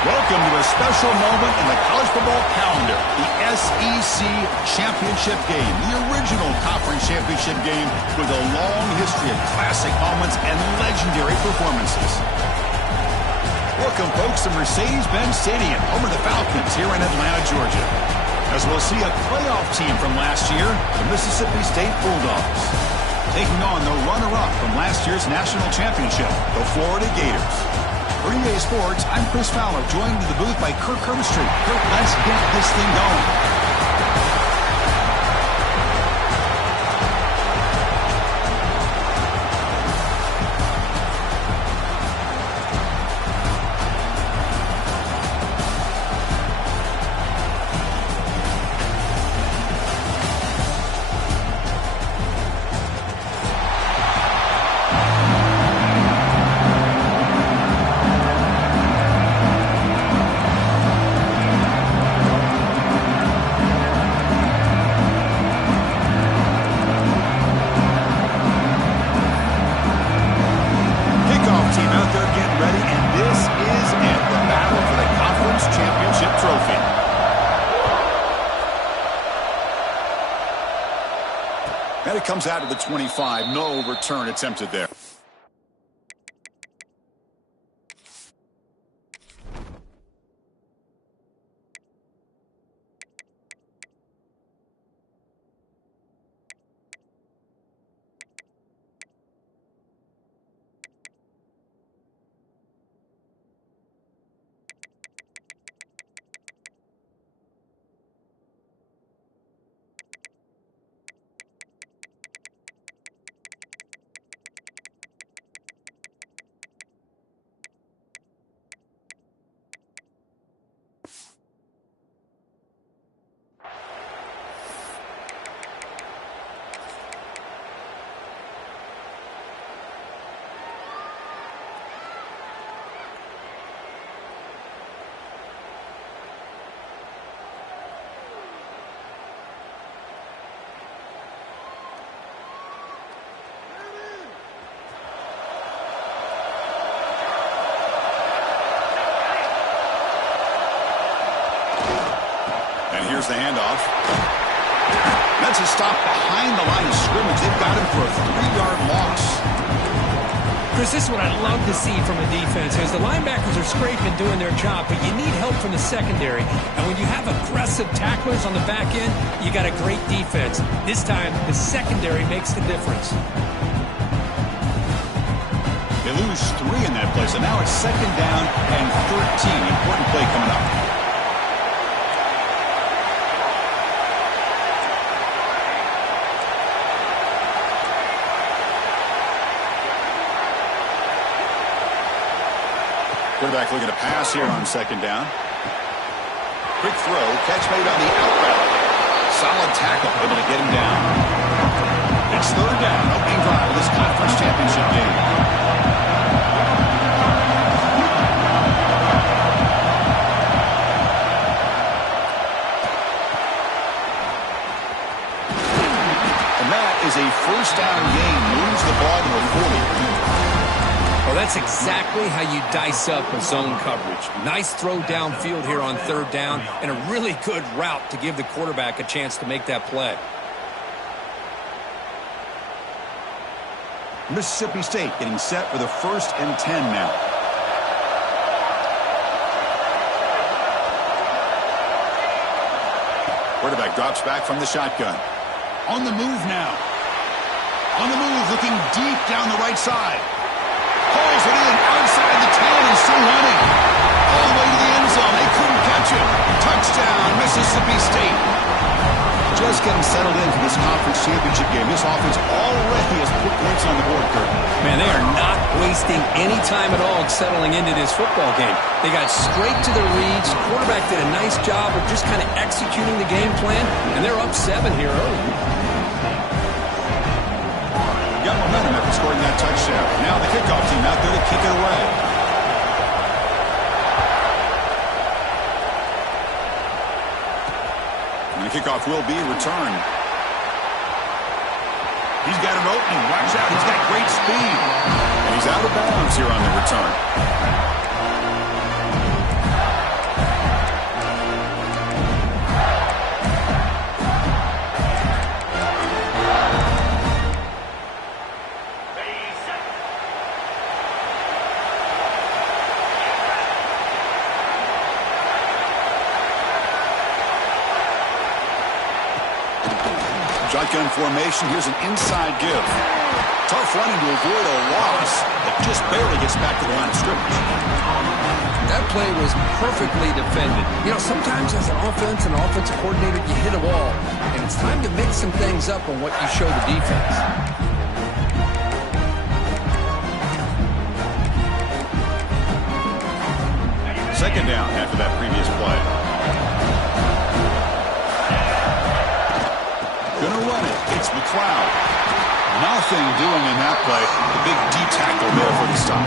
Welcome to a special moment in the college football calendar, the SEC Championship Game, the original conference championship game with a long history of classic moments and legendary performances. Welcome, folks, to Mercedes-Benz Stadium, home of the Falcons here in Atlanta, Georgia, as we'll see a playoff team from last year, the Mississippi State Bulldogs, taking on the runner-up from last year's national championship, the Florida Gators. For EA Sports, I'm Chris Fowler, joined in the booth by Kirk Herbstreit. Kirk, let's get this thing going. And it comes out of the 25. No return attempted there. Here's the handoff. That's a stop behind the line of scrimmage. They've got him for a 3-yard loss. Chris, this is what I love to see from a defense, as the linebackers are scraping, doing their job, but you need help from the secondary. And when you have aggressive tacklers on the back end, you got a great defense. This time, the secondary makes the difference. They lose 3 in that play, so now it's 2nd down and 13. Important play coming up. Quarterback looking to pass here on 2nd down. Quick throw, catch made on the out route. Solid tackle, able to get him down. It's 3rd down, opening drive of this conference championship game. And that is a 1st down gain, moves the ball to the 40. Well, that's exactly how you dice up a zone coverage. Nice throw downfield here on 3rd down, and a really good route to give the quarterback a chance to make that play. Mississippi State getting set for the 1st and 10 now. Quarterback drops back from the shotgun. On the move now. On the move, looking deep down the right side. Pulls it in outside the 10 and still running. All the way to the end zone. They couldn't catch it. Touchdown, Mississippi State. Just getting settled in for this conference championship game. This offense already has put points on the board, Kurt. Man, they are not wasting any time at all settling into this football game. They got straight to their reads. The quarterback did a nice job of just kind of executing the game plan, and they're up 7 here early. Got momentum after scoring that touchdown. Now the kickoff team out there to kick it away. kickoff will be returned. He's got an opening. Watch out. He's got great speed. And he's out of bounds here on the return. Shotgun formation. Here's an inside give. Tough running to avoid a loss, but just barely gets back to the line of scrimmage. That play was perfectly defended. You know, sometimes as an offense and an offensive coordinator, you hit a wall, and it's time to mix some things up on what you show the defense. Second down after that previous play. Gonna run it. It's McLeod. Nothing doing in that play. The big D tackle there for the stop.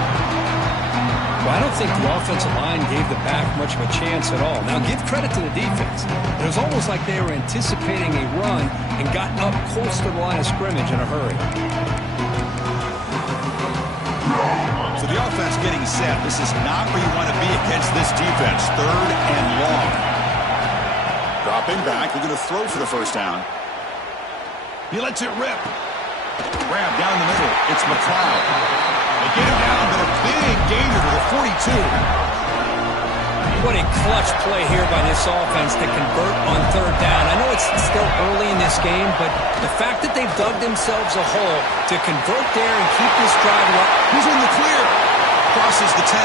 Well, I don't think the offensive line gave the back much of a chance at all. Now, give credit to the defense. It was almost like they were anticipating a run and got up close to the line of scrimmage in a hurry. So the offense getting set. This is not where you want to be against this defense. Third and long. Dropping back. We're going to throw for the first down. He lets it rip. Grab down the middle. It's McLeod. They get him down, but a big gainer to the 42. What a clutch play here by this offense to convert on third down. I know it's still early in this game, but the fact that they've dug themselves a hole to convert there and keep this drive up. He's in the clear. Crosses the 10.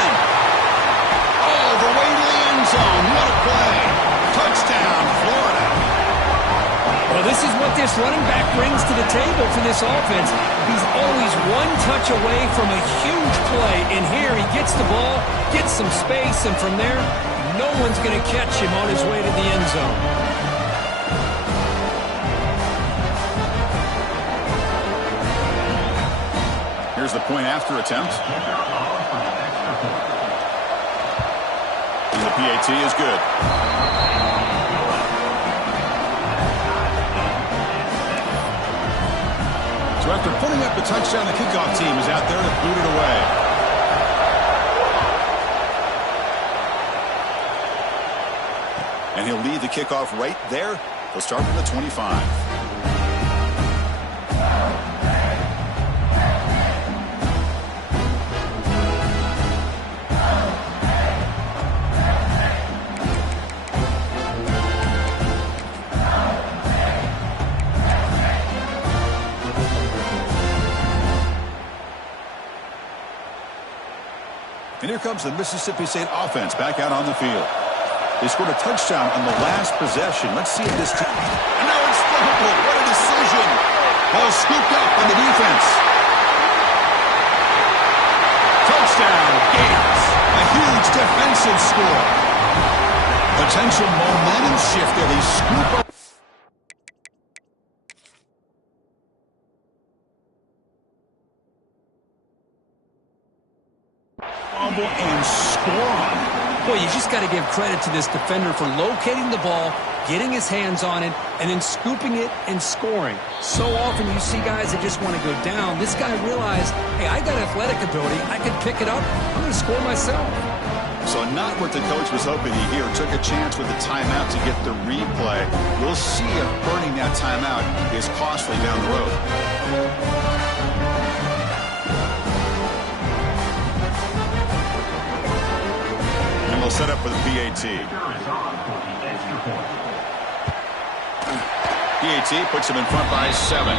All the way to the end zone. What a play. Touchdown, Florida. Well, this is what this running back brings to the table for this offense. He's always one touch away from a huge play, and here he gets the ball, gets some space, and from there, no one's going to catch him on his way to the end zone. Here's the point after attempt. And the PAT is good. So after putting up the touchdown, the kickoff team is out there to boot it away. And he'll lead the kickoff right there. He'll start from the 25. And here comes the Mississippi State offense back out on the field. They scored a touchdown on the last possession. Let's see if this team... And now it's fumble. What a decision. Ball scooped up on the defense. Touchdown, Gators. A huge defensive score. Potential momentum shift there. They scoop up. And score on. Boy, you just got to give credit to this defender for locating the ball, getting his hands on it, and then scooping it and scoring. So often you see guys that just want to go down. This guy realized, hey, I got athletic ability. I can pick it up. I'm going to score myself. So not what the coach was hoping he here. Took a chance with the timeout to get the replay. We'll see if burning that timeout is costly down the road. They'll set up for the PAT. PAT puts him in front by 7.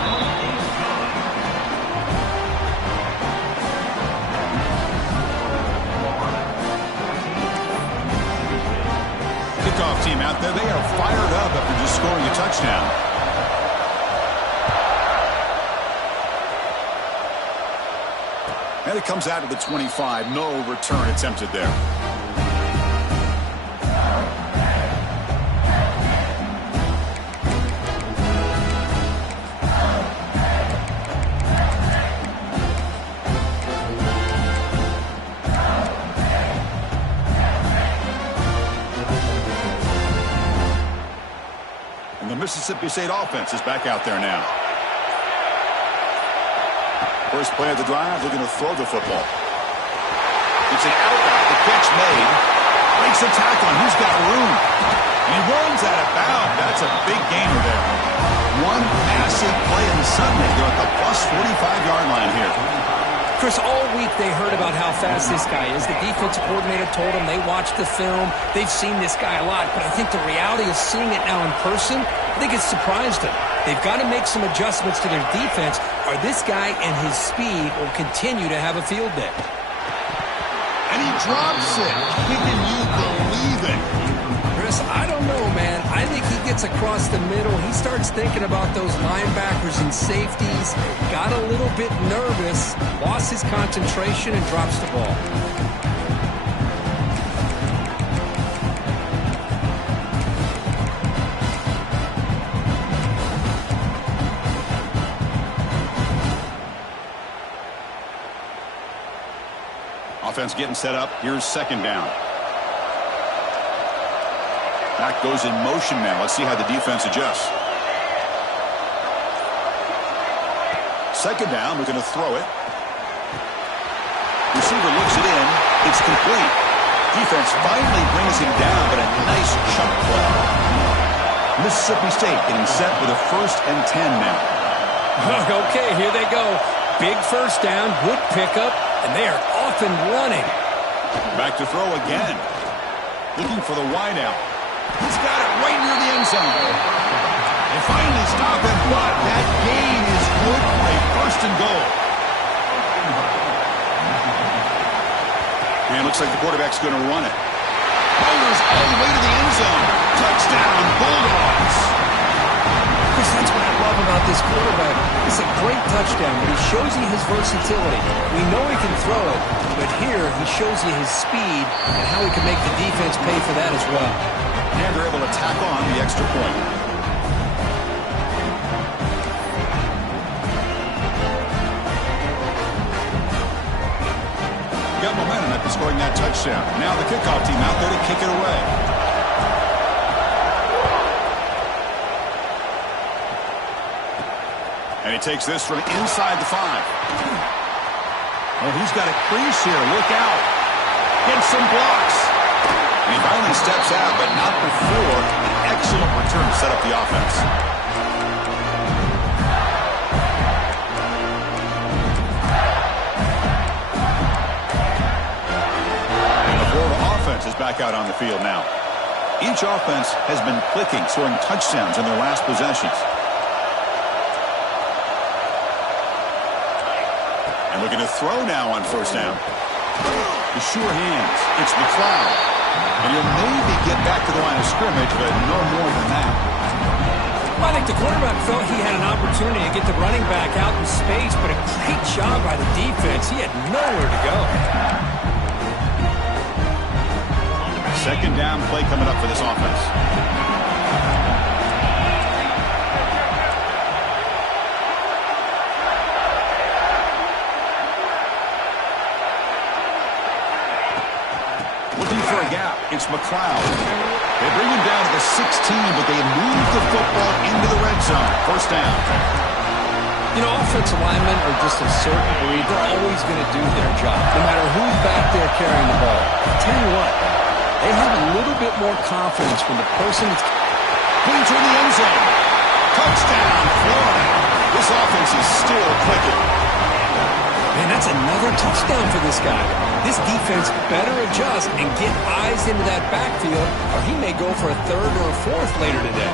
Kickoff team out there. They are fired up after just scoring a touchdown. And it comes out of the 25. No return attempted there. Mississippi State offense is back out there now. First play of the drive, looking to throw the football. It's an out route. The catch made. Breaks the tackle, and he's got room. And he runs out of bounds. That's a big gainer there. One massive play, and suddenly they're at the plus 45-yard line here. Chris, all week they heard about how fast this guy is. The defensive coordinator told them they watched the film. They've seen this guy a lot, but I think the reality of seeing it now in person, I think it's surprised them. They've got to make some adjustments to their defense, or this guy and his speed will continue to have a field day. And he drops it. Can you believe it? Chris, I don't know, man. I think he gets across the middle. He starts thinking about those linebackers and safeties. Got a little bit nervous, lost his concentration, and drops the ball. Offense getting set up. Here's second down. Back goes in motion now. Let's see how the defense adjusts. Second down. We're going to throw it. Receiver looks it in. It's complete. Defense finally brings him down, but a nice chunk play. Mississippi State getting set with a 1st and 10 now. Okay, here they go. Big first down, good pickup, and they are off and running. Back to throw again. Looking for the wideout. He's got it right near the end zone. They finally stop him, but that gain is good for a 1st and goal. And looks like the quarterback's going to run it. Bowlers all the way to the end zone. Touchdown, Bulldogs. Chris, that's what I love about this quarterback. It's a great touchdown, but he shows you his versatility. We know he can throw it, but here he shows you his speed and how he can make the defense pay for that as well. And they're able to tack on the extra point. Got momentum after scoring that touchdown. Now the kickoff team out there to kick it away. And he takes this from inside the 5. Oh, he's got a crease here. Look out. Gets some blocks. And he finally steps out, but not before an excellent return to set up the offense. And the Florida offense is back out on the field now. Each offense has been clicking, scoring touchdowns in their last possessions. And looking to throw now on 1st down. The sure hands. It's McLeod. And he'll maybe get back to the line of scrimmage, but no more than that. Well, I think the quarterback felt he had an opportunity to get the running back out in space, but a great job by the defense. He had nowhere to go. Second down play coming up for this offense. Looking for a gap. It's McLeod. They bring him down to the 16, but they move the football into the red zone. 1st down. You know, offensive linemen are just a certain breed. They're always going to do their job, no matter who's back there carrying the ball. I'll tell you what, they have a little bit more confidence when the person is putting toward the end zone. Touchdown, Florida. This offense is still clicking. Man, that's another touchdown for this guy. This defense better adjust and get eyes into that backfield, or he may go for a 3rd or a 4th later today.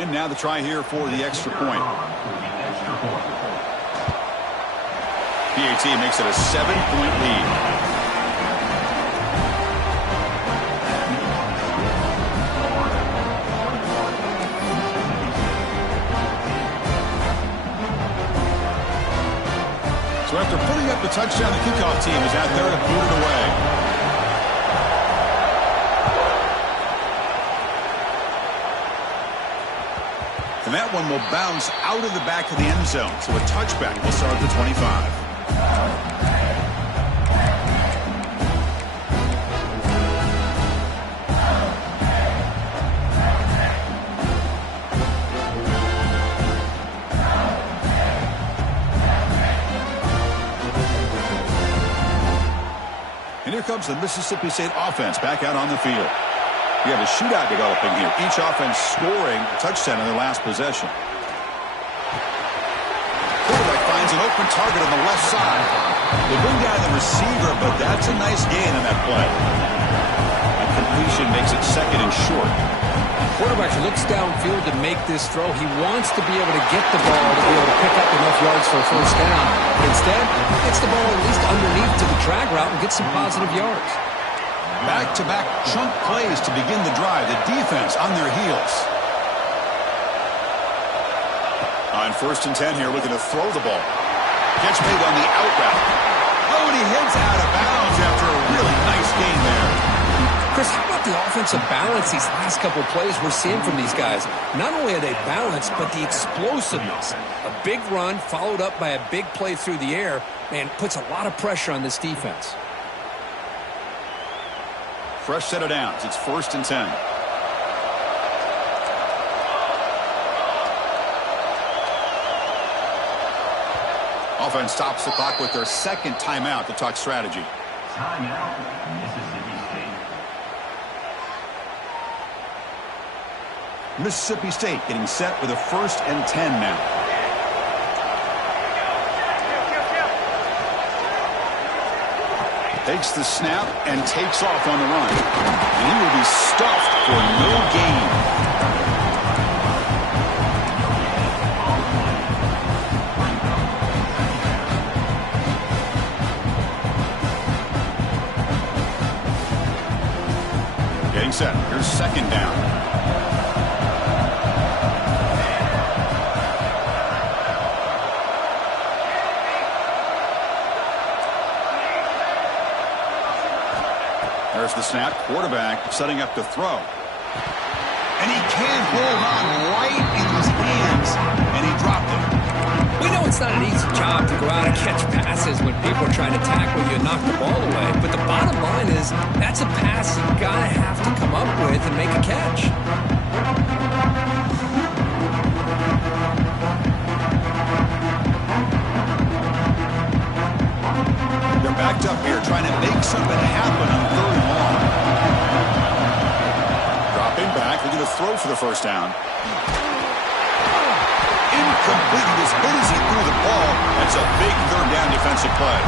And now the try here for the extra point. PAT makes it a 7-point lead. So after putting up the touchdown, the kickoff team is out there to boot it away. And that one will bounce out of the back of the end zone. So a touchback will start at the 25. And here comes the Mississippi State offense back out on the field. We have a shootout developing here. Each offense scoring a touchdown in their last possession. Quarterback finds an open target on the left side. They bring down the receiver, but that's a nice gain on that play. And completion makes it second and short. Quarterback looks downfield to make this throw. He wants to be able to get the ball to be able to pick up enough yards for a first down. But instead, he gets the ball at least underneath to the drag route and gets some positive yards. Back-to-back chunk plays to begin the drive. The defense on their heels. On 1st and 10 here, looking to throw the ball. Catch made on the out route. Oh, and he heads out of bounds after a really nice gain there. Chris, how about the offensive balance these last couple of plays we're seeing from these guys? Not only are they balanced, but the explosiveness. A big run followed up by a big play through the air, man, puts a lot of pressure on this defense. Fresh set of downs. It's 1st and 10. Offense stops the clock with their second timeout to talk strategy. Timeout, Mississippi State. Mississippi State getting set with a 1st and 10 now. Takes the snap and takes off on the run. And he will be stuffed for no gain. Getting set. Here's 2nd down. There's the snap. Quarterback setting up to throw. And he can't hold on right in his hands. And he dropped it. We know it's not an easy job to go out and catch passes when people are trying to tackle you and knock the ball away. But the bottom line is that's a pass you gotta have to come up with and make a catch. They're backed up here trying to make something happen on 3rd and long. Dropping back, looking to throw for the first down. Incomplete. As good as he threw the ball, that's a big 3rd down defensive play.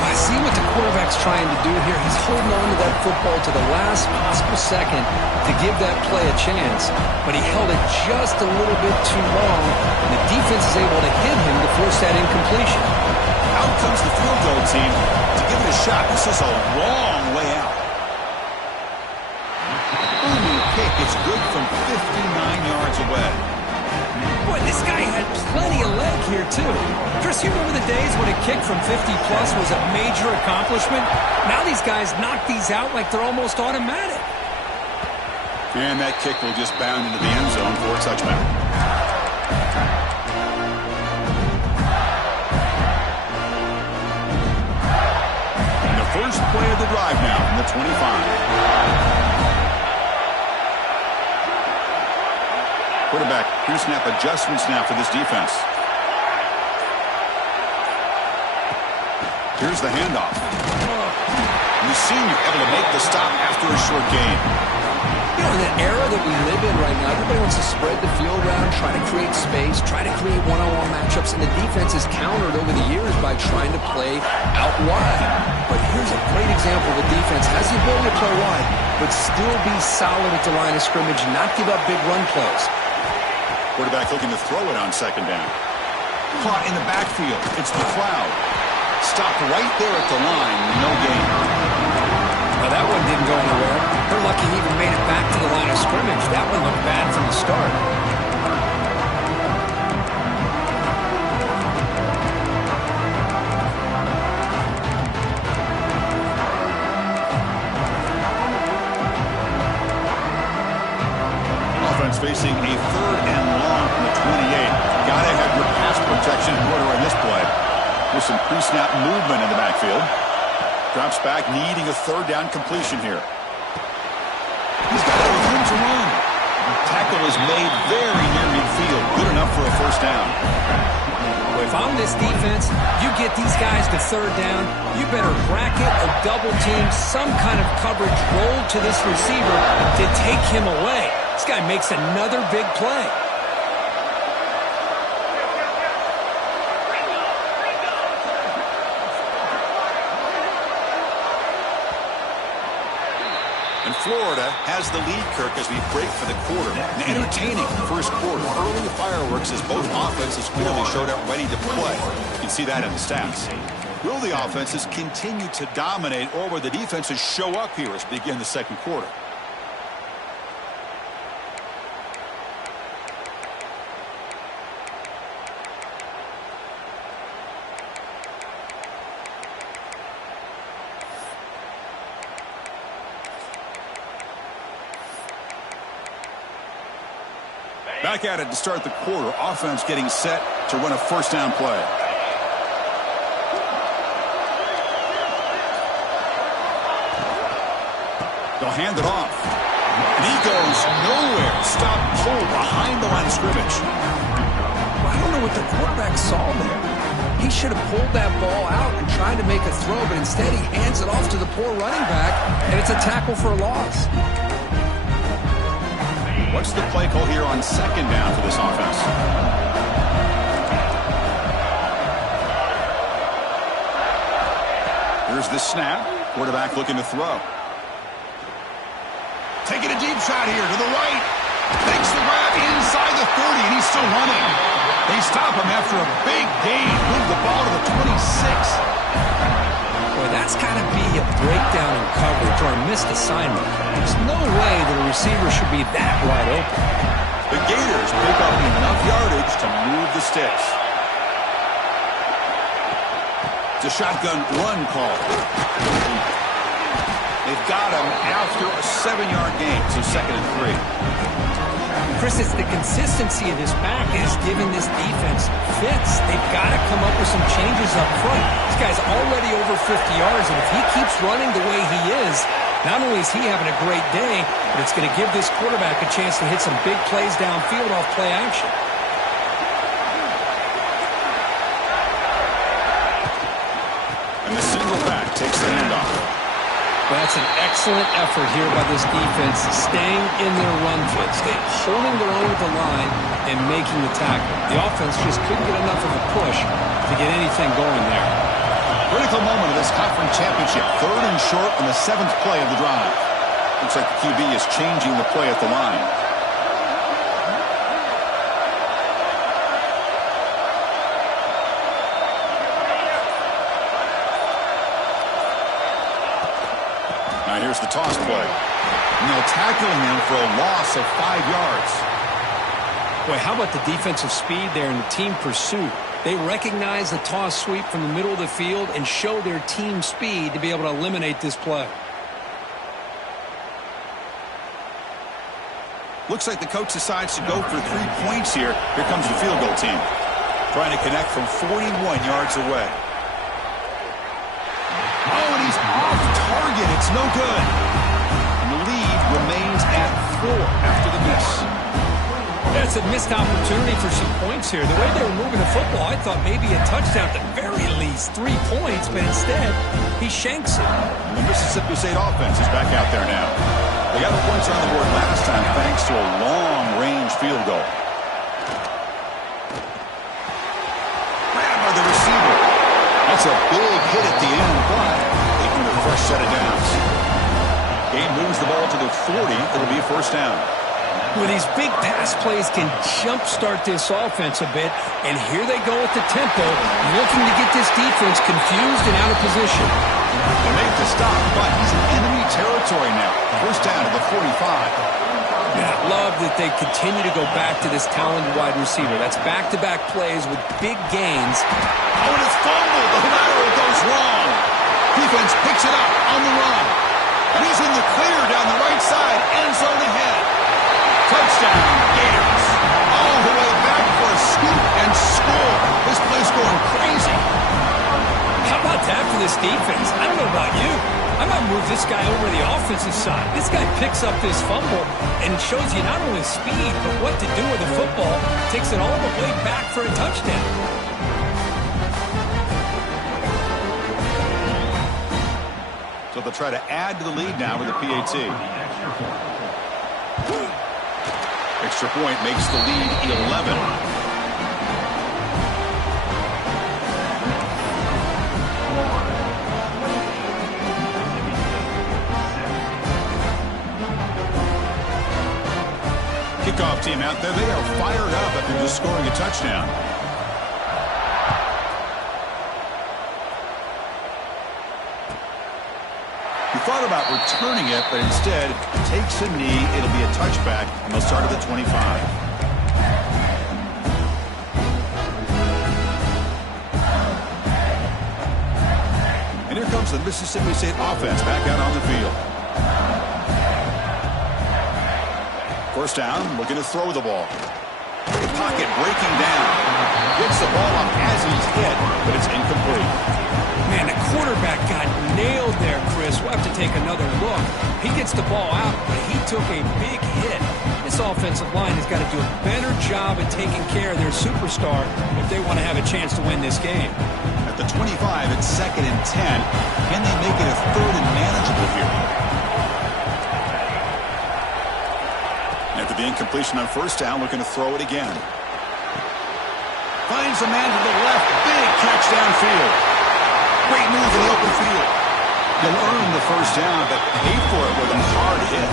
I see what the quarterback's trying to do here. He's holding on to that football to the last possible second to give that play a chance. But he held it just a little bit too long, and the defense is able to hit him to force that incompletion. Out comes the field goal team to give it a shot. This is a long way out. Booming kick. It's good from 59 yards away. Boy, this guy had plenty of leg here, too. Chris, you remember the days when a kick from 50-plus was a major accomplishment? Now these guys knock these out like they're almost automatic. And that kick will just bound into the end zone for a touchback. And the first play of the drive now from the 25. Quarterback, here's snap adjustments now for this defense. Here's the handoff. The senior able to make the stop after a short gain. You know, in the era that we live in right now, everybody wants to spread the field around, try to create space, try to create one-on-one matchups, and the defense is countered over the years by trying to play out wide. But here's a great example of a defense has the ability to play wide, but still be solid at the line of scrimmage and not give up big run plays. Quarterback looking to throw it on 2nd down. Caught in the backfield. It's the crowd. Stopped right there at the line. No gain. Well, that one didn't go anywhere. They're lucky he even made it back to the line of scrimmage. That one looked bad from the start. Offense facing a 3rd and long 28. Gotta have your pass protection in order in this play. With some pre-snap movement in the backfield. Drops back, needing a third down completion here. He's got room to run. The tackle is made very near midfield. Good enough for a first down. If I'm this defense, you get these guys to third down, you better bracket or double team some kind of coverage roll to this receiver to take him away. This guy makes another big play. And Florida has the lead, Kirk, as we break for the quarter. An entertaining first quarter. Early fireworks as both offenses clearly showed up ready to play. You can see that in the stats. Will the offenses continue to dominate, or will the defenses show up here as we begin the second quarter? Back at it to start the quarter. Offense getting set to run a first down play. They'll hand it off. And he goes nowhere. Stop pull behind the line of scrimmage. I don't know what the quarterback saw there. He should have pulled that ball out and tried to make a throw, but instead he hands it off to the poor running back, and it's a tackle for a loss. What's the play call here on second down for this offense? Here's the snap. Quarterback looking to throw. Taking a deep shot here to the right. Takes the grab inside the 30, and he's still running. They stop him after a big gain. Move the ball to the 26. Boy, that's got to be a breakdown in coverage or a missed assignment. There's no way that a receiver should be that wide open. The Gators pick up enough yardage to move the sticks. It's a shotgun run call. They've got him after a 7-yard gain, so 2nd and 3. Chris, it's the consistency of this package giving this defense fits. They've got to come up with some changes up front. This guy's already over 50 yards, and if he keeps running the way he is, not only is he having a great day, but it's going to give this quarterback a chance to hit some big plays downfield off play action. And the single back takes the handoff. That's an excellent effort here by this defense, staying in their run fits, holding their own with the line and making the tackle. The offense just couldn't get enough of a push to get anything going there. Critical moment of this conference championship. 3rd and short on the 7th play of the drive. Looks like the QB is changing the play at the line. Now here's the toss play. And they'll tackle him for a loss of 5 yards. Boy, how about the defensive speed there in the team pursuit? They recognize the toss sweep from the middle of the field and show their team speed to be able to eliminate this play. Looks like the coach decides to go for 3 points here. Here comes the field goal team. Trying to connect from 41 yards away. Oh, and he's off target. It's no good. And the lead remains at 4 after the miss. That's a missed opportunity for some points here. The way they were moving the football, I thought maybe a touchdown at the very least, 3 points, but instead, he shanks it. The Mississippi State offense is back out there now. They got the points on the board last time thanks to a long-range field goal. Grabbed by the receiver. That's a big hit at the end, but they earn their first set of downs. Game moves the ball to the 40. It'll be a first down. Well, these big pass plays can jumpstart this offense a bit, and here they go at the tempo, looking to get this defense confused and out of position. They make the stop, but he's in enemy territory now. First down to the 45. Yeah, love that they continue to go back to this talented wide receiver. That's back-to-back plays with big gains. Oh, and it's fumbled. The lateral goes wrong. Defense picks it up on the run. And he's in the clear down the right side. End zone ahead. Touchdown, Gators. All the way back for half for this defense. I don't know about you. I might move this guy over the offensive side. This guy picks up this fumble and shows you not only speed, but what to do with the football. Takes it all the way back for a touchdown. So they'll try to add to the lead now with a PAT. Extra point makes the lead 11. Kickoff team out there. They are fired up after just scoring a touchdown. He thought about returning it, but instead takes a knee. It'll be a touchback, and they'll start at the 25. And here comes the Mississippi State offense back out on the field. First down, looking to throw the ball. Pocket breaking down. Gets the ball up as he's hit, but it's incomplete. Man, the quarterback got nailed there, Chris. We'll have to take another look. He gets the ball out, but he took a big hit. This offensive line has got to do a better job at taking care of their superstar if they want to have a chance to win this game. At the 25, it's 2nd and 10. Can they make it a 3rd and manageable here? After the incompletion on first down, looking to throw it again. Finds a man to the left. Big catch downfield. Great move in the open field. You'll earn the first down, but pay for it with a hard hit.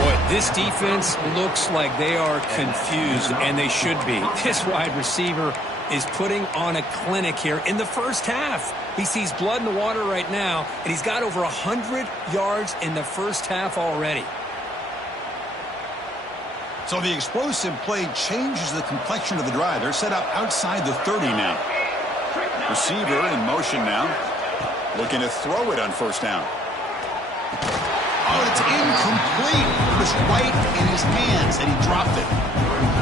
Boy, this defense looks like they are confused, and they should be. This wide receiver is putting on a clinic here in the first half. He sees blood in the water right now, and he's got over 100 yards in the first half already. So the explosive play changes the complexion of the drive. They're set up outside the 30 now. Receiver in motion now. Looking to throw it on first down. Oh, it's incomplete. It was right in his hands, and he dropped it.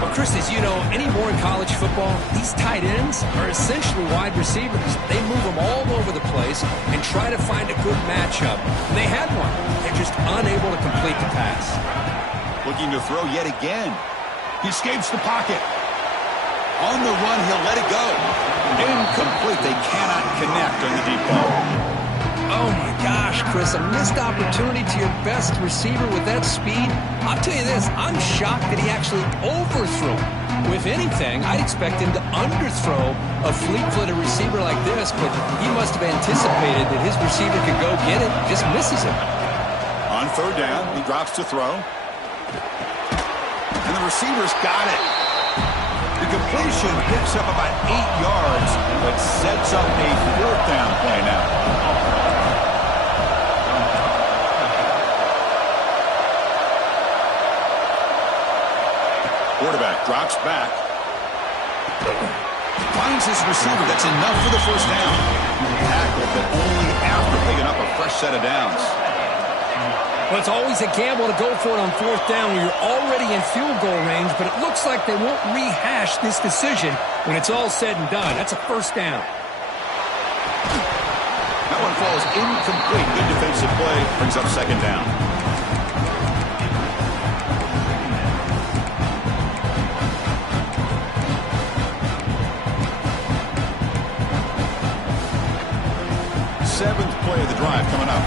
Well, Chris, as you know, anymore in college football, these tight ends are essentially wide receivers. They move them all over the place and try to find a good matchup. And they had one. They're just unable to complete the pass. Looking to throw yet again. He escapes the pocket. On the run, he'll let it go. Incomplete. They cannot connect on the deep ball. Oh, my gosh, Chris. A missed opportunity to your best receiver with that speed. I'll tell you this. I'm shocked that he actually overthrew. If anything, I'd expect him to underthrow a fleet-footed receiver like this, but he must have anticipated that his receiver could go get it. Just misses him. On third down, he drops to throw. And the receiver's got it. The completion picks up about 8 yards, but sets up a 4th down play now. Quarterback drops back. Finds his receiver. That's enough for the first down. Tackled, but only after picking up a fresh set of downs. Well, it's always a gamble to go for it on 4th down when you're already in field goal range, but it looks like they won't rehash this decision when it's all said and done. That's a first down. That one falls incomplete. Good defensive play. Brings up 2nd down. Seventh play of the drive coming up.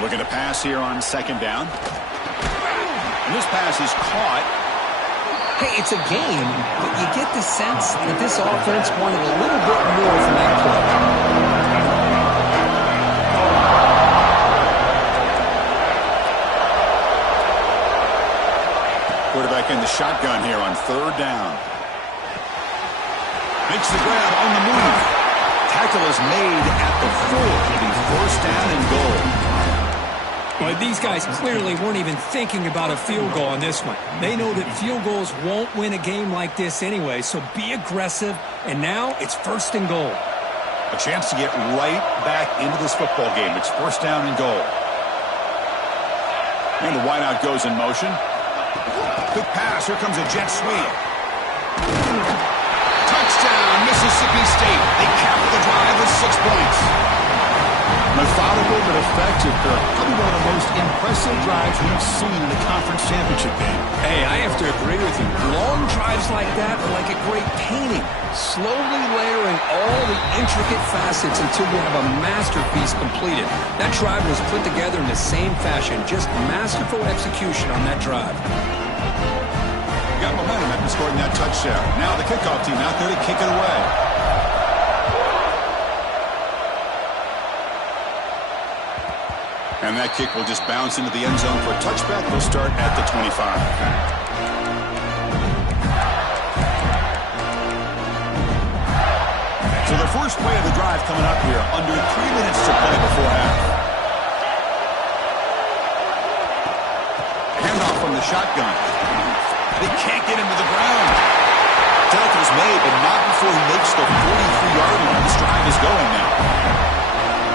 Looking to pass here on 2nd down. And this pass is caught. Hey, it's a game, but you get the sense that this offense wanted a little bit more from that play. Quarterback in the shotgun here on 3rd down. Makes the grab on the move. Tackle is made at the 4. It'll be 1st down and goal. Well, these guys clearly weren't even thinking about a field goal on this one. They know that field goals won't win a game like this anyway, so be aggressive, and now it's 1st and goal. A chance to get right back into this football game. It's 1st down and goal. And the wideout goes in motion. Quick pass. Here comes a jet sweep. Touchdown, Mississippi State. They cap the drive with 6 points. Methodical but effective, Kirk. Probably one of the most impressive drives we've seen in a conference championship game. Hey, I have to agree with you. Long drives like that are like a great painting. Slowly layering all the intricate facets until you have a masterpiece completed. That drive was put together in the same fashion. Just masterful execution on that drive. Got momentum after scoring that touchdown. Now the kickoff team out there to kick it away. And that kick will just bounce into the end zone for a touchback. They'll start at the 25. So the first play of the drive coming up here. Under 3 minutes to play before half. Handoff from the shotgun. They can't get him to the ground. Tackle's made, but not before he makes the 43-yard line. This drive is going now.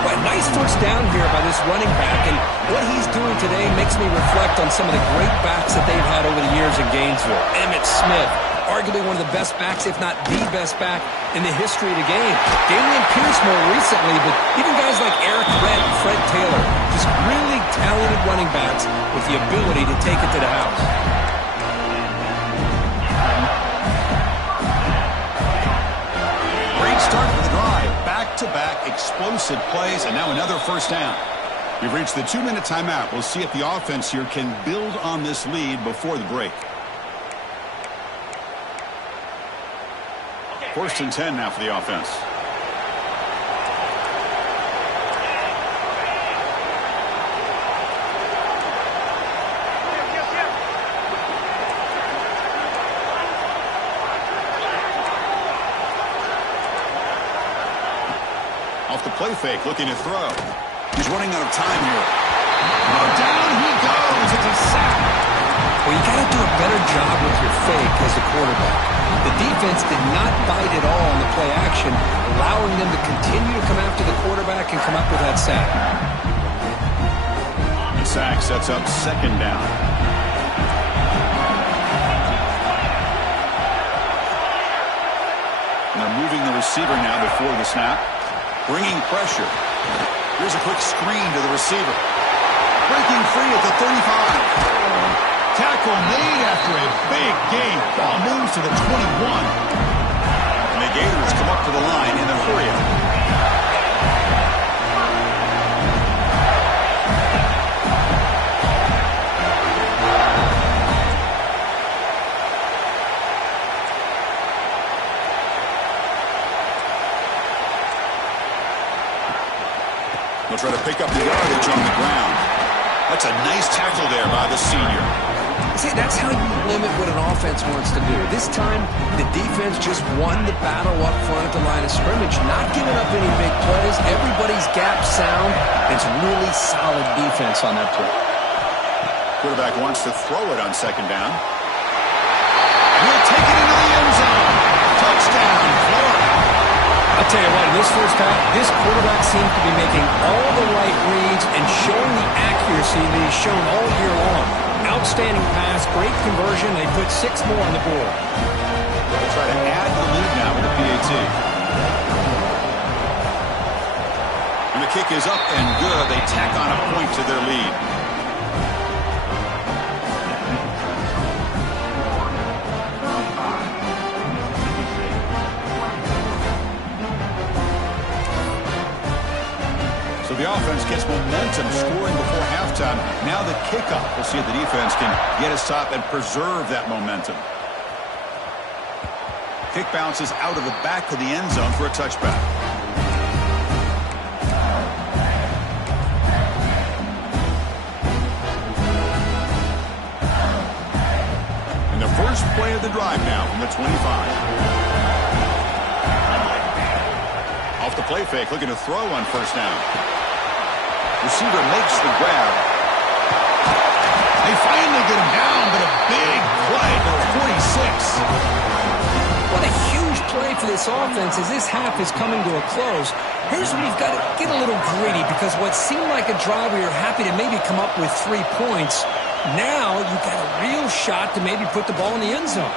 Well, nice 1st down here by this running back, and what he's doing today makes me reflect on some of the great backs that they've had over the years in Gainesville. Emmitt Smith, arguably one of the best backs, if not the best back in the history of the game. Damian Pierce more recently, but even guys like Eric Red and Fred Taylor, just really talented running backs with the ability to take it to the house. Great start for the drive. Back-to-back explosive plays, and now another 1st down. We've reached the 2-minute timeout. We'll see if the offense here can build on this lead before the break. 1st and 10 now for the offense. Off the play fake, looking to throw. He's running out of time here. Oh, down he goes. It's a sack. Well, you got to do a better job with your fake as a quarterback. The defense did not bite at all on the play action, allowing them to continue to come after the quarterback and come up with that sack. The sack sets up 2nd down. And they're moving the receiver now before the snap. Bringing pressure. Here's a quick screen to the receiver. Breaking free at the 35. Tackle made after a big gain. Ball moves to the 21. And the Gators come up to the line in a hurry. They'll try to pick up the yardage on the ground. That's a nice tackle there by the senior. See, that's how you limit what an offense wants to do. This time, the defense just won the battle up front at the line of scrimmage, not giving up any big plays. Everybody's gap sound. It's really solid defense on that play. Quarterback wants to throw it on 2nd down. He'll take it into the end zone. Touchdown, Florida. I'll tell you what, in this first half, this quarterback seems to be making all the right reads and showing the accuracy that he's shown all year long. Outstanding pass, great conversion. They put 6 more on the board. They'll try to add the lead now with the PAT. And the kick is up and good. They tack on a point to their lead. The offense gets momentum scoring before halftime. Now the kickoff. We'll see if the defense can get a stop and preserve that momentum. Kick bounces out of the back of the end zone for a touchback. And the first play of the drive now from the 25. Off the play fake, looking to throw on 1st down. Receiver makes the grab. They finally get him down, but a big play for 46. What a huge play for this offense as this half is coming to a close. Here's where you've got to get a little greedy, because what seemed like a drive where you're happy to maybe come up with 3 points, now you've got a real shot to maybe put the ball in the end zone.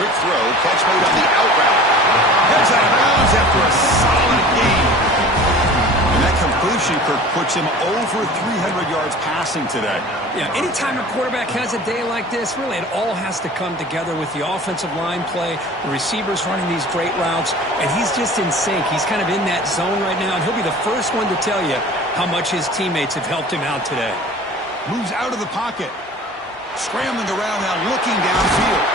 Quick throw, catch made on the out route. Heads out of bounds after a solid game. And that completion, Kirk, puts him over 300 yards passing today. Yeah, anytime a quarterback has a day like this, really it all has to come together with the offensive line play, the receivers running these great routes, and he's just in sync. He's kind of in that zone right now, and he'll be the first one to tell you how much his teammates have helped him out today. Moves out of the pocket. Scrambling around now, looking downfield.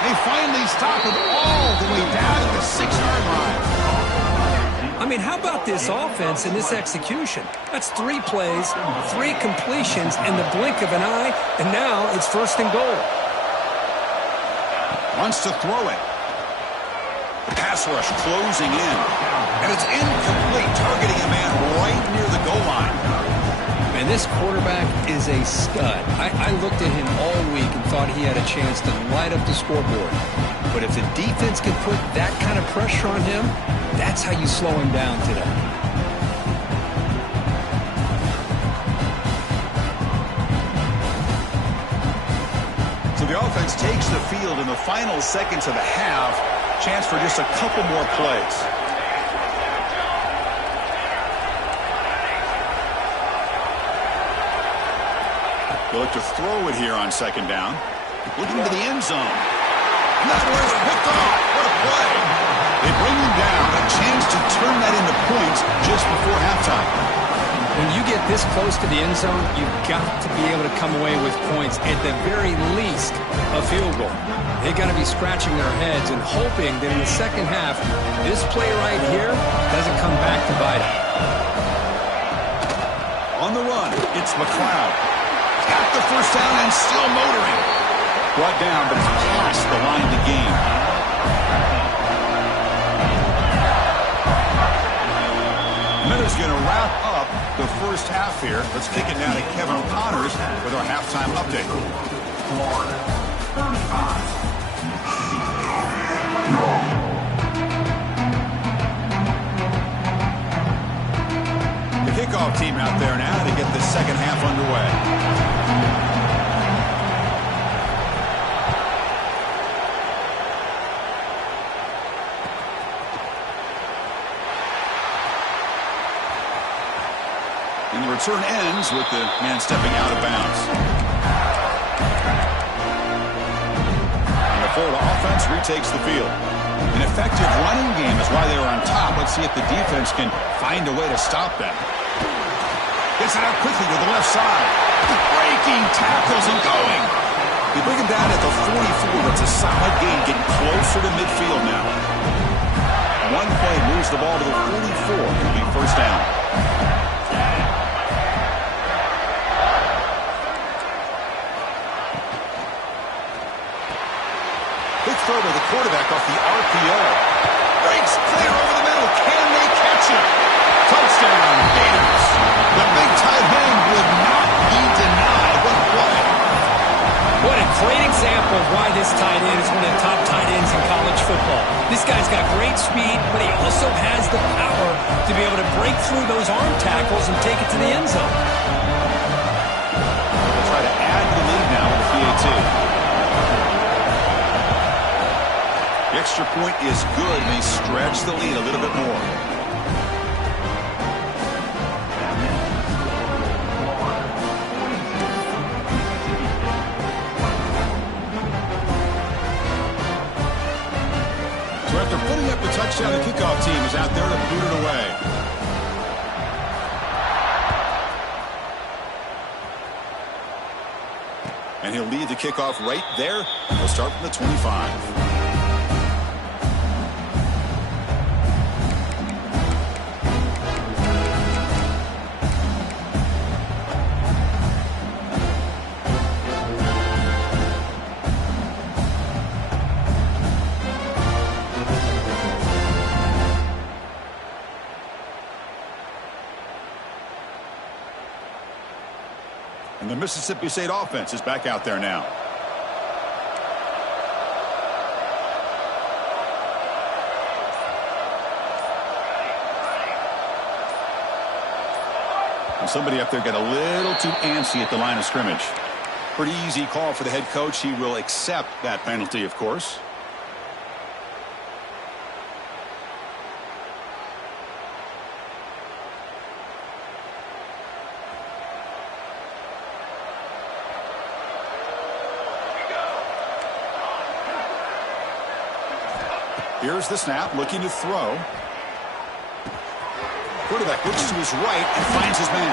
They finally stop him all the way down at the 6-yard line. I mean, how about this offense and this execution? That's 3 plays, 3 completions in the blink of an eye, and now it's 1st and goal. Wants to throw it. The pass rush closing in. And it's incomplete, targeting a man right near the goal line. And this quarterback is a stud. I looked at him all week and thought he had a chance to light up the scoreboard. But if the defense can put that kind of pressure on him, that's how you slow him down today. So the offense takes the field in the final seconds of the half. Chance for just a couple more plays. They look to throw it here on 2nd down. Looking to the end zone. Not where it's picked off. What a play. They bring him down. A chance to turn that into points just before halftime. When you get this close to the end zone, you've got to be able to come away with points. At the very least, a field goal. They've got to be scratching their heads and hoping that in the second half, this play right here doesn't come back to bite them. On the run, it's McLeod. Got the 1st down and still motoring. Brought down, but it's past the line to gain. Miller's going to wrap up the 1st half here. Let's kick it now to Kevin Connors with our halftime update. The kickoff team out there now to get the second half underway. And the return ends with the man stepping out of bounds. And the Florida offense retakes the field. An effective running game is why they were on top. Let's see if the defense can find a way to stop them. Gets it out quickly to the left side. Breaking tackles and going. They bring him down at the 44. That's a solid gain, getting closer to midfield now. One play moves the ball to the 44. It'll be 1st down. Big throw by the quarterback off the RPO. Breaks clear over the middle. Can they catch him? Touchdown, Gators. The big tight end would not be denied. What a play. What a great example of why this tight end is one of the top tight ends in college football. This guy's got great speed, but he also has the power to be able to break through those arm tackles and take it to the end zone. They'll try to add to the lead now with the PAT. The extra point is good, and they stretch the lead a little bit more. So after putting up the touchdown, the kickoff team is out there to boot it away. And he'll lead the kickoff right there. He'll start from the 25. And the Mississippi State offense is back out there now. And somebody up there got a little too antsy at the line of scrimmage. Pretty easy call for the head coach. He will accept that penalty, of course. Here's the snap, looking to throw. Quarterback looks to his right and finds his man.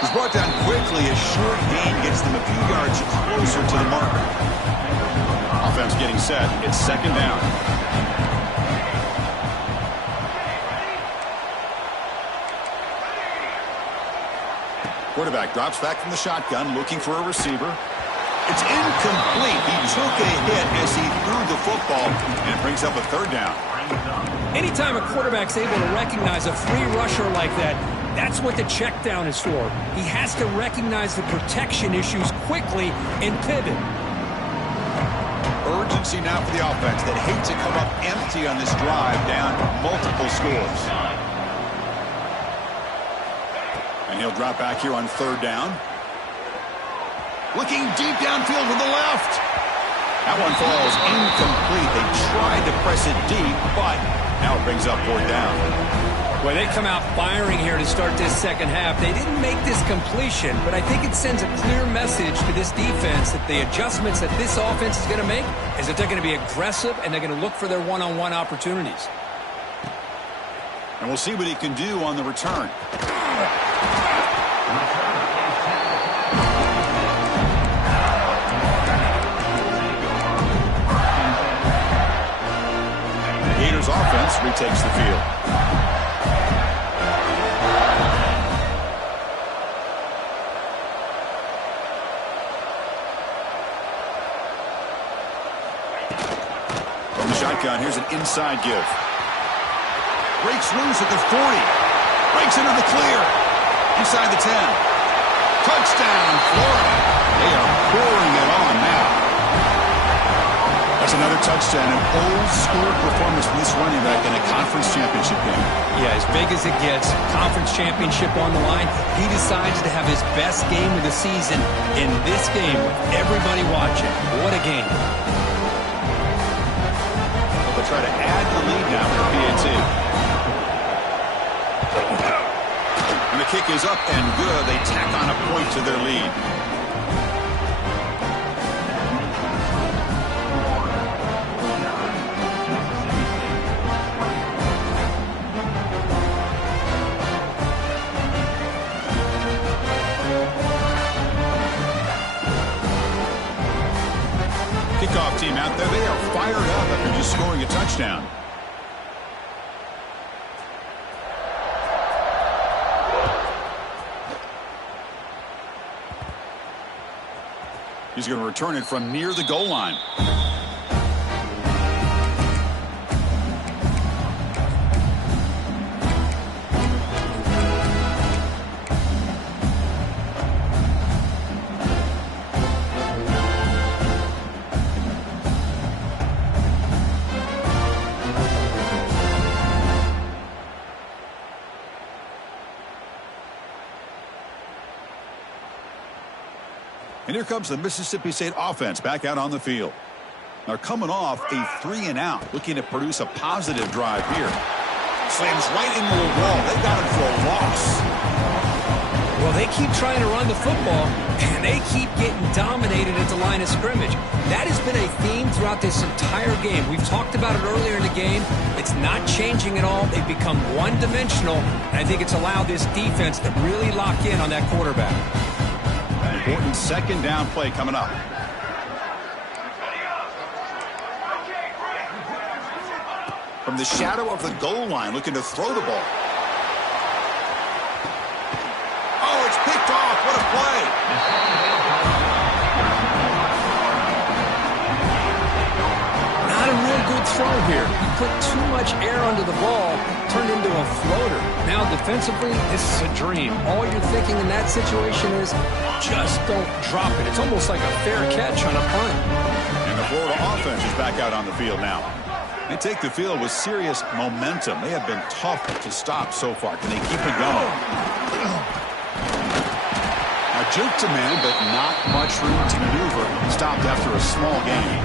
He's brought down quickly. A short gain gets them a few yards closer to the marker. Offense getting set. It's second down. Quarterback drops back from the shotgun, looking for a receiver. It's incomplete. He took a hit as he threw the football, and it brings up a third down. Anytime a quarterback's able to recognize a free rusher like that, that's what the check down is for. He has to recognize the protection issues quickly and pivot. Urgency now for the offense that hate to come up empty on this drive, down multiple scores. And he'll drop back here on third down. Looking deep downfield to the left. That one falls incomplete. They tried to press it deep, but now it brings up fourth down. Well, they come out firing here to start this second half. They didn't make this completion, but I think it sends a clear message to this defense that the adjustments that this offense is going to make is that they're going to be aggressive and they're going to look for their one-on-one opportunities. And we'll see what he can do on the return. Gators offense retakes the field. From the shotgun, here's an inside give. Breaks loose at the 40. Breaks into the clear. Inside the 10. Touchdown, Florida. They are pouring it on now. That's another touchdown, an old-school performance from this running back in a conference championship game. Yeah, as big as it gets, conference championship on the line, he decides to have his best game of the season in this game with everybody watching. What a game. They'll try to add the lead now for PAT. And the kick is up and good. They tack on a point to their lead. Kickoff team out there. They are fired up after just scoring a touchdown. He's going to return it from near the goal line. And here comes the Mississippi State offense back out on the field. They're coming off a 3-and-out, looking to produce a positive drive here. Slams right into the wall. They got him for a loss. Well, they keep trying to run the football, and they keep getting dominated at the line of scrimmage. That has been a theme throughout this entire game. We've talked about it earlier in the game. It's not changing at all. They've become one-dimensional, and I think it's allowed this defense to really lock in on that quarterback. Important second down play coming up. From the shadow of the goal line, looking to throw the ball. Oh, it's picked off. What a play. Not a real good throw here. He put too much air under the ball, turned into a floater. Now now defensively, this is a dream. All you're thinking in that situation is just don't drop it. It's almost like a fair catch on a punt. And the Florida offense is back out on the field now. They take the field with serious momentum. They have been tough to stop so far. Can they keep it going? A juke to man, but not much room to maneuver. Stopped after a small gain.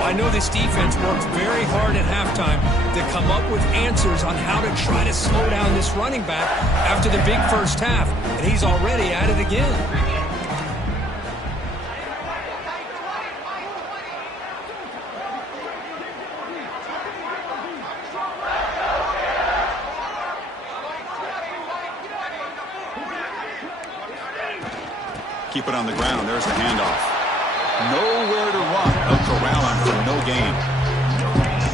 I know this defense worked very hard at halftime to come up with answers on how to try to slow down this running back after the big first half, and he's already at it again. Keep it on the ground. There's the handoff. Nowhere to run. They'll corral him for no gain.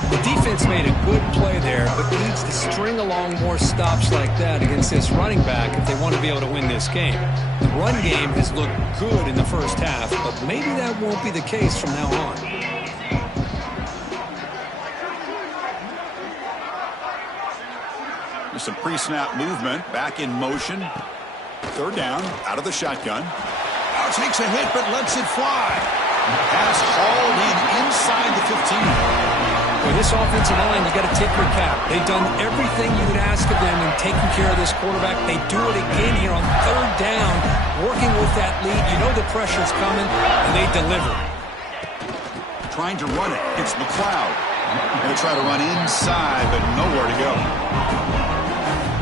The defense made a good play there, but needs to string along more stops like that against this running back if they want to be able to win this game. The run game has looked good in the first half, but maybe that won't be the case from now on. There's some pre-snap movement. Back in motion. Third down. Out of the shotgun. Now takes a hit, but lets it fly. Pass hauled in inside the 15. With this offensive line, you got to tip your cap. They've done everything you would ask of them in taking care of this quarterback. They do it again here on third down, working with that lead. You know the pressure's coming, and they deliver. Trying to run it. It's McLeod. Going to try to run inside, but nowhere to go.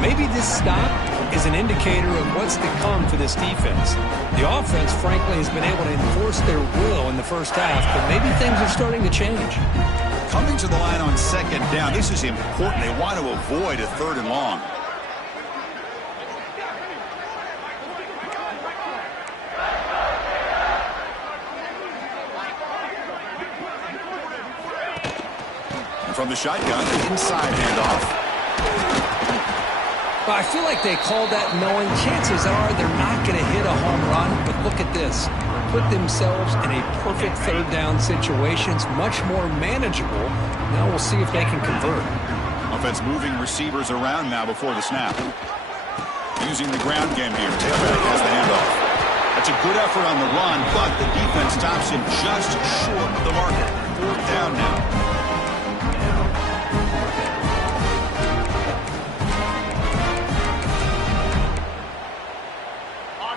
Maybe this stop is an indicator of what's to come for this defense. The offense, frankly, has been able to enforce their will in the first half, but maybe things are starting to change. Coming to the line on second down, this is important. They want to avoid a third and long. And from the shotgun, inside handoff. Well, I feel like they called that knowing chances are they're not going to hit a home run, but look at this. Put themselves in a perfect third down situation. It's much more manageable. Now we'll see if they can convert. Offense moving receivers around now before the snap. Using the ground game here. Tailback has the handoff. That's a good effort on the run, but the defense stops him just short of the marker. Fourth down now.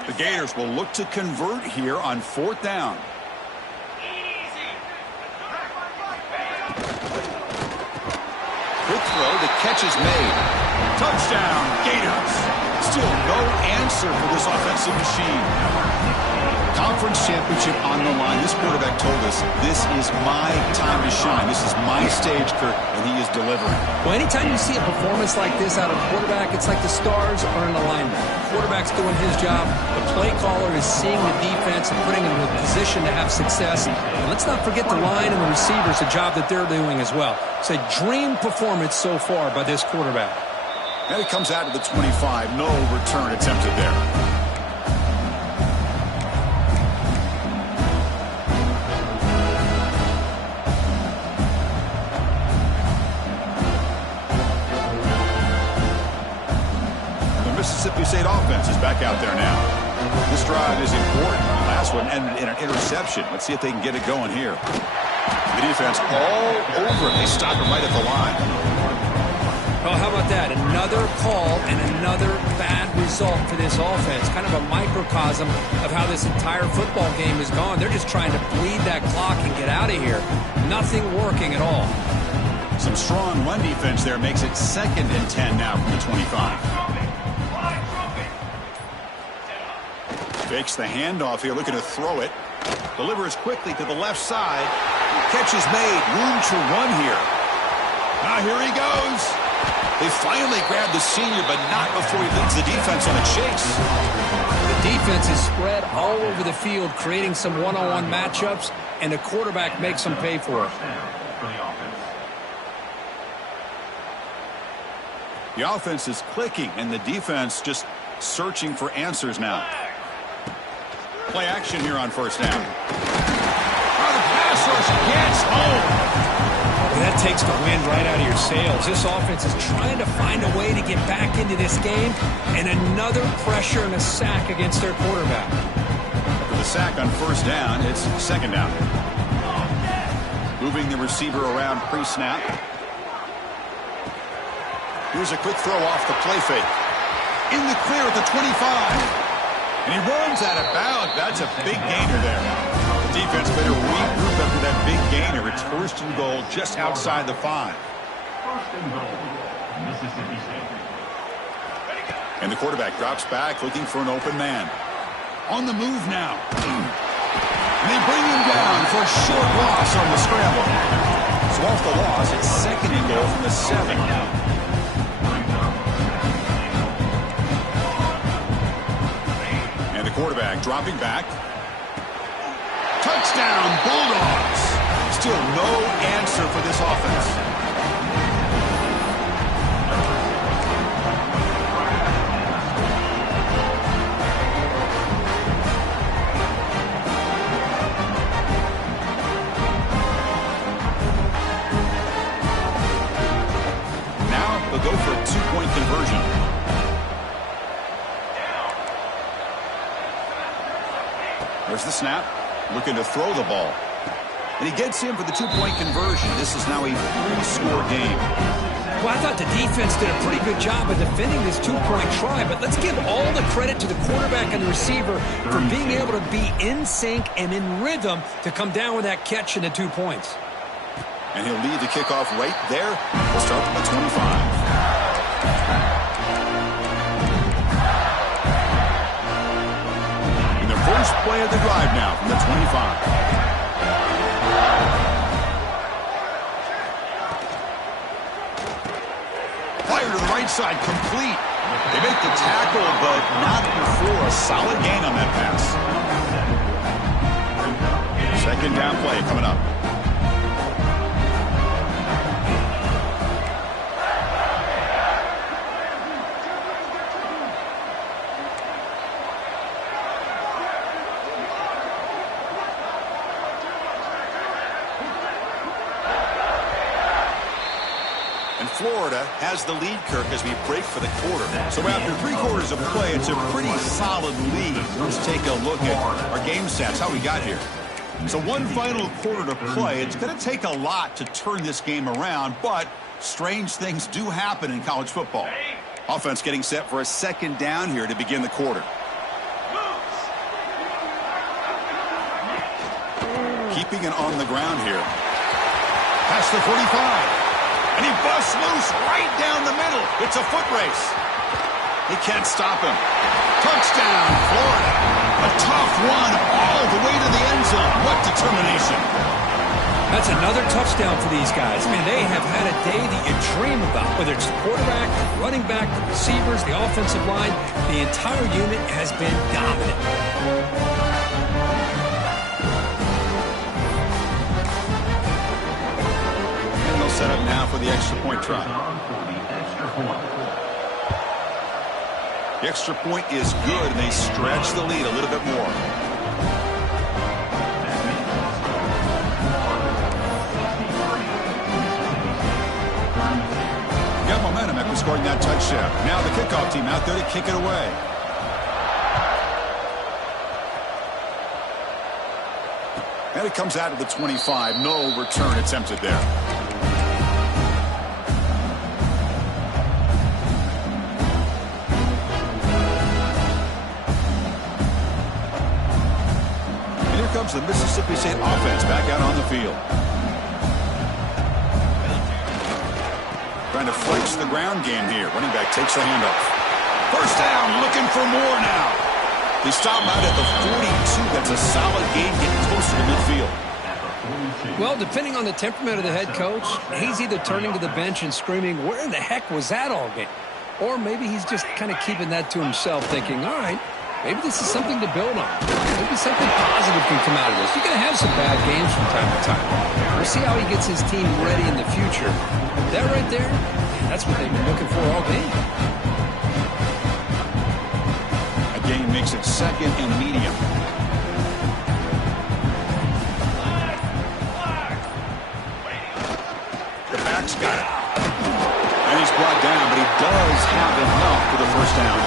The Gators will look to convert here on fourth down. Quick throw, the catch is made. Touchdown, Gators. Still no answer for this offensive machine. Conference championship on the line. This quarterback told us, this is my time to shine. This is my stage, Kurt, and he is delivering. Well, anytime you see a performance like this out of a quarterback, it's like the stars are in alignment. The quarterback's doing his job. The play caller is seeing the defense and putting them in a position to have success. And let's not forget the line and the receivers, the job that they're doing as well. It's a dream performance so far by this quarterback. And it comes out of the 25. No return attempted there. Mississippi State offense is back out there now. This drive is important. Last one ended in an interception. Let's see if they can get it going here. The defense all over. They stop him right at the line. Oh, how about that? Another call and another bad result for this offense. Kind of a microcosm of how this entire football game has gone. They're just trying to bleed that clock and get out of here. Nothing working at all. Some strong run defense there makes it 2nd and 10 now from the 25. Fakes the handoff here, looking to throw it. Delivers quickly to the left side. Catch is made. Room to run here. Now here he goes. They finally grabbed the senior, but not before he leads the defense on a chase. The defense is spread all over the field, creating some one-on-one matchups, and the quarterback makes them pay for it. The offense is clicking, and the defense just searching for answers now. Play action here on first down. Oh, the pass rush gets home. That takes the wind right out of your sails. This offense is trying to find a way to get back into this game, and another pressure and a sack against their quarterback. For the sack on first down, it's second down. Moving the receiver around pre-snap. Here's a quick throw off the play fake. In the clear at the 25. And he runs out of bounds. That's a big gainer there. The defense better regroup after that big gainer. It's first and goal just outside the 5. First and goal, Mississippi State. And the quarterback drops back looking for an open man. On the move now. And they bring him down for a short loss on the scramble. So off the loss, it's second and goal from the 7. Quarterback dropping back. Touchdown, Bulldogs. Still no answer for this offense. Now they'll go for a 2-point conversion. There's the snap, looking to throw the ball. And he gets in for the 2-point conversion. This is now a 3-score game. Well, I thought the defense did a pretty good job of defending this 2-point try, but let's give all the credit to the quarterback and the receiver for being able to be in sync and in rhythm to come down with that catch and the 2 points. And he'll lead the kickoff right there. We'll start from the 25. First play of the drive now from the 25. Fire to the right side, complete. They make the tackle, but not before a solid gain on that pass. Second down play coming up. Florida has the lead, Kirk, as we break for the quarter. So after 3 quarters of play, it's a pretty solid lead. Let's take a look at our game stats, how we got here. So one final quarter to play. It's going to take a lot to turn this game around, but strange things do happen in college football. Offense getting set for a second down here to begin the quarter. Keeping it on the ground here. Past the 45. And he busts loose right down the middle. It's a foot race. He can't stop him. Touchdown, Florida. A tough one all the way to the end zone. What determination. That's another touchdown for these guys. Man, they have had a day that you dream about. Whether it's the quarterback, the running back, the receivers, the offensive line, the entire unit has been dominant. Set up now for the extra point try. The extra point is good, and they stretch the lead a little bit more. Got momentum after scoring that touchdown. Now the kickoff team out there to kick it away. And it comes out of the 25. No return attempted there. Comes the Mississippi State offense back out on the field. Trying to flex the ground game here. Running back takes the handoff. First down, looking for more now. They stop out at the 42. That's a solid gain, getting closer to midfield. Well, depending on the temperament of the head coach, he's either turning to the bench and screaming, "Where in the heck was that all game?" Or maybe he's just kind of keeping that to himself, thinking, all right, maybe this is something to build on. Maybe something positive can come out of this. You're going to have some bad games from time to time. We'll see how he gets his team ready in the future. That right there, that's what they've been looking for all game. A game makes it second and medium. have enough for the first down.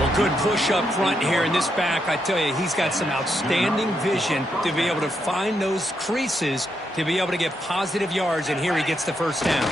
Well, good push up front here in this back. I tell you, he's got some outstanding vision to be able to find those creases to be able to get positive yards, and here he gets the first down.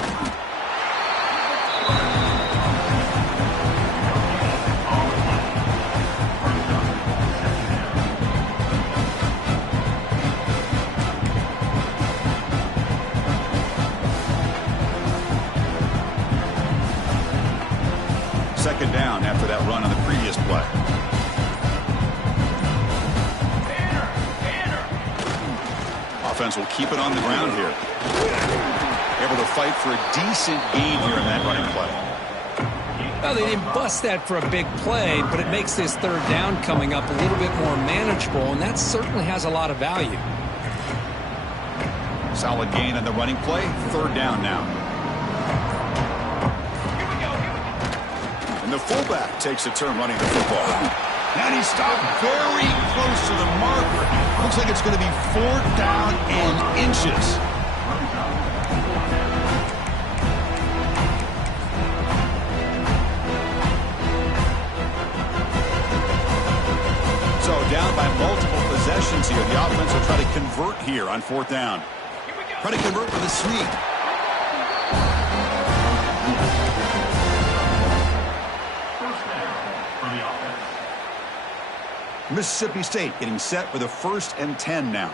Second down after that run on the previous play. Offense will keep it on the ground here. Able to fight for a decent gain here in that running play. Well, they didn't bust that for a big play, but it makes this third down coming up a little bit more manageable, and that certainly has a lot of value. Solid gain on the running play. Third down now. And the fullback takes a turn running the football. And he stopped very close to the marker. Looks like it's going to be fourth down and inches. So down by multiple possessions here. The offense will try to convert here on fourth down. Try to convert with a sweep. Mississippi State getting set with a 1st and 10 now.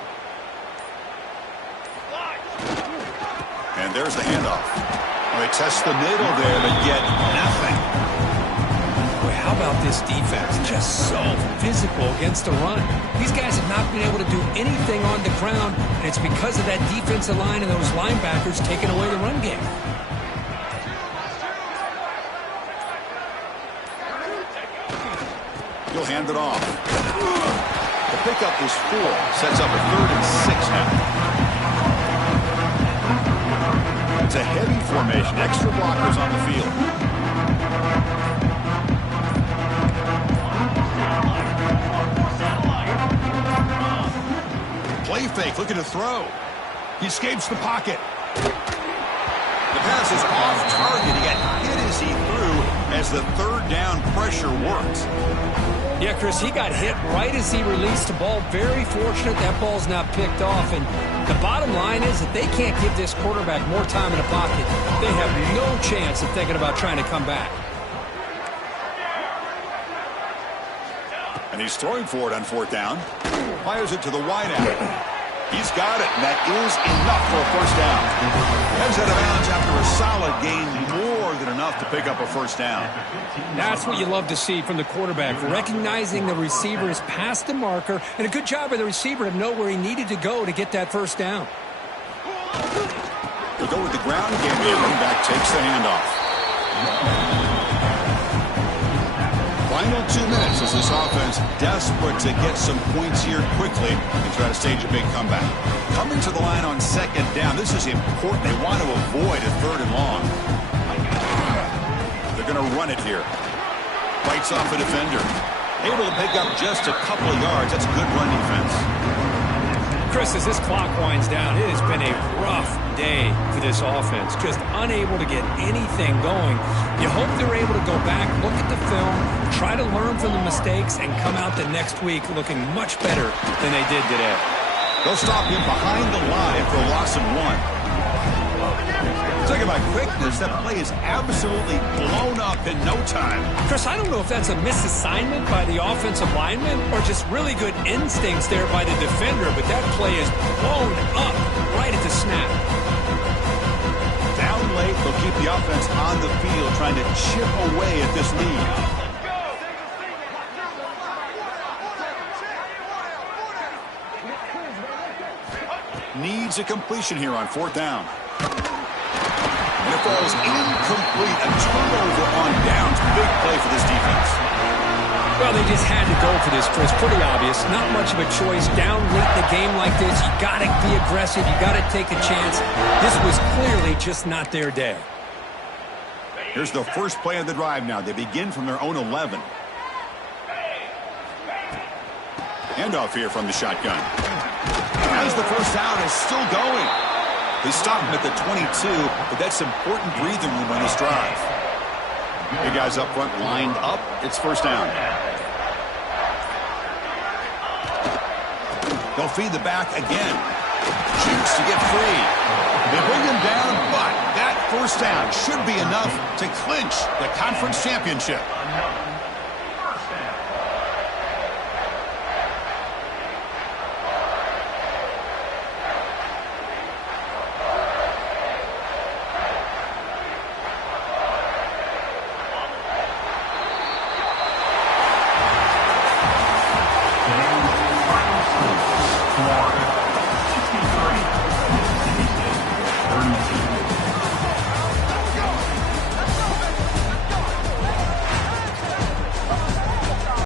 And there's the handoff. Well, they test the middle there, but get nothing. Boy, how about this defense? Just so physical against the run. These guys have not been able to do anything on the ground, and it's because of that defensive line and those linebackers taking away the run game. He'll hand it off. The pickup is 4. Sets up a 3rd and 6 now. It's a heavy formation. Extra blockers on the field. Play fake. Looking to throw. He escapes the pocket. The pass is off target. He got hit as he threw as the third down pressure worked. Yeah, Chris, he got hit right as he released the ball. Very fortunate that ball's not picked off. And the bottom line is that they can't give this quarterback more time in the pocket. They have no chance of thinking about trying to come back. And he's throwing for it on fourth down. Fires it to the wideout. He's got it, and that is enough for a first down. Heads out of bounds after a solid gain, more than enough to pick up a first down. That's what you love to see from the quarterback, recognizing the receiver is past the marker, and a good job by the receiver to know where he needed to go to get that first down. They'll go with the ground game. The running back takes the handoff. Final 2 minutes as this offense desperate to get some points here quickly and try to stage a big comeback. Coming to the line on second down, this is important. They want to avoid a 3rd and long. They're going to run it here. Bites off a defender. Able to pick up just a couple of yards. That's good run defense. Chris, as this clock winds down, it has been a rough day for this offense. Just unable to get anything going. You hope they're able to go back, look at the film, try to learn from the mistakes, and come out the next week looking much better than they did today. They'll stop him behind the line for a loss of 1. Talking about quickness, that play is absolutely blown up in no time. Chris, I don't know if that's a misassignment by the offensive lineman or just really good instincts there by the defender, but that play is blown up right at the snap. Down late, they'll keep the offense on the field trying to chip away at this lead. Needs a completion here on fourth down. And it falls incomplete. A turnover on downs. Big play for this defense. Well, they just had to go for this, Chris. Pretty obvious. Not much of a choice. Down late in a game like this, you got to be aggressive. You got to take a chance. This was clearly just not their day. Here's the first play of the drive now. They begin from their own 11. Handoff here from the shotgun. As the first down is still going. They stop him at the 22, but that's important breathing room on this drive. The guys up front lined up. It's first down. They'll feed the back again. Shoots to get free. They bring him down, but that first down should be enough to clinch the conference championship.